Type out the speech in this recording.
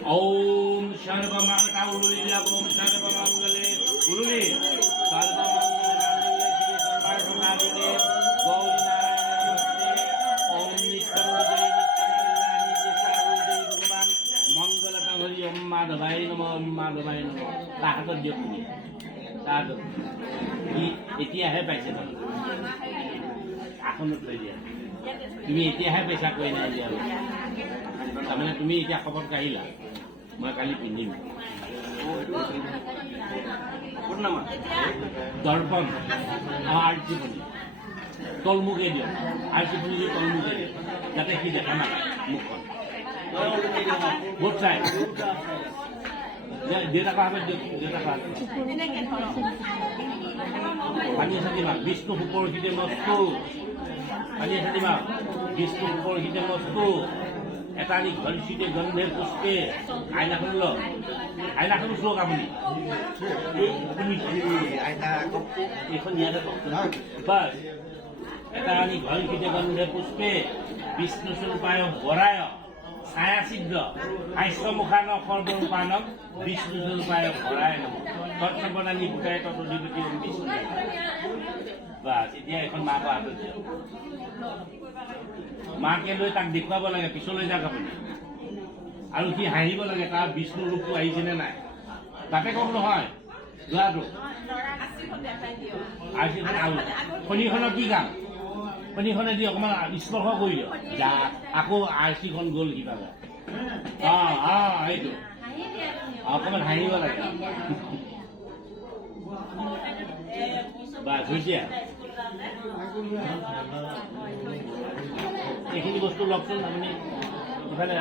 ओम सर्वमंगल उरुली ओम सर्वमंगले उरुली सर्वमंगले श्री सर्वार्थ गौरी नारायण नमस्ते ओम नित्यं विजय नित्यं कल्याणी जय भगवान मंगलता हरि ओम माधवाय नमः ताहातर दियक তুমি তাহাতৰ এতিয়াহে পাইছে আসনত লৈ দিয়া তুমি এতিয়াহে পইচা কৈ নাই দিয়া তাৰমানে তুমি এতিয়া খবৰ কাঢ়িলা মই কালি পিন্ধিম দৰ্পণ আৰ্চিপনি তলমুখে দিয়ক আৰ্চিপনি দি তলমুখে দিয়ক যাতে সি দেখা নাপায় মুখখন ভোট চাই দেউতাকৰ হাতত দিয়ক দেউতাকৰ হাতত পানী চাতি মাক বিষ্ণু সুপৰহিতে মস্তু পানী চাতি মাক বিষ্ণু সুপৰহিতে মস্তু এটানি ঘলচিতে গন্ধে পুষ্পে আইনাখন লওক আইনাখন চোক আপুনি এইখন ইয়াতে বাছ এটানি ঘলচিতে গন্ধে পুষ্পে বিষ্ণু স্বৰূপায় বৰায় ছায়া ছিদ্ৰ হাস্যমুখান সৰ্বৰূপানক বিষ্ণু স্বৰূপায় ভৰাই নম তৎসৱনানি ভূতাই ততধিপতি বিষ্ণু বাছ এতিয়া এখন মাকৰ হাতত দিয়ক মাকে লৈ তাক দেখুৱাব লাগে পিছলৈ যাওক আপুনি আৰু সি হাঁহিব লাগে তাৰ বিষ্ণু ৰূপটো আহিছেনে নাই তাতে কম নহয় যোৱাটো শনিখনৰ কি কাম শনিখনে দি অকণমান স্পৰ্শ কৰি দিয়ক যা আকৌ আৰচিখন গ'ল কিবা সেইটো অকণমান হাঁহিব লাগে বাছ হৈছে এইখিনি বস্তু লওকচোন আপুনি ইফালে